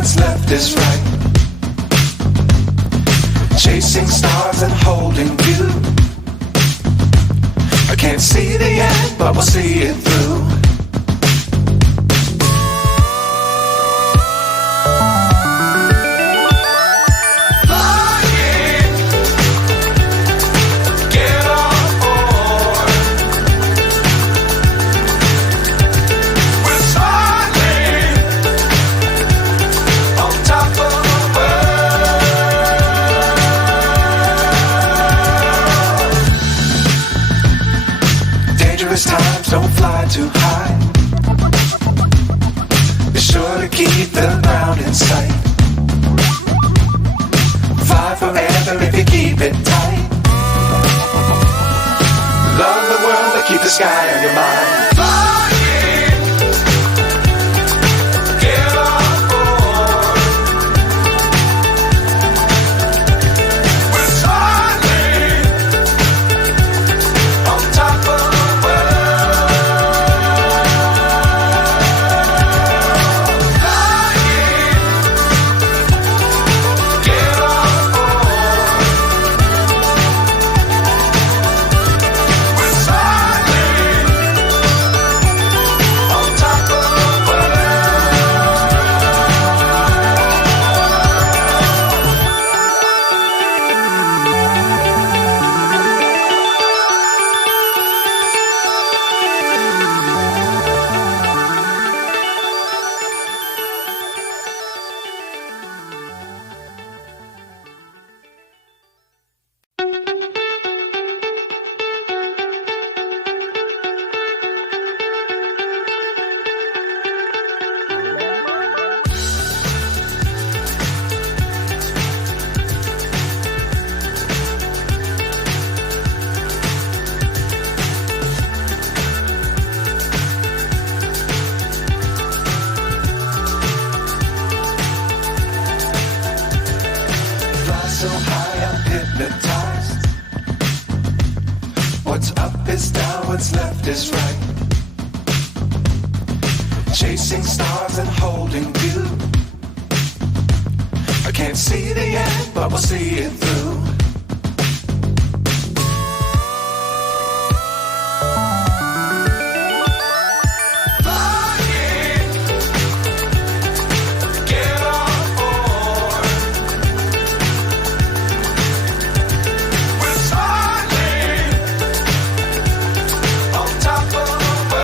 what's left is right. Chasing stars and holding you. I can't see the end, but we'll see it through. Times don't fly too high. Be sure to keep the ground in sight. Fly forever if you keep it tight. Love the world but keep the sky on your mind. So high I'm hypnotized. What's up is down, what's left is right. Chasing stars and holding you. I can't see the end, but we'll see it through.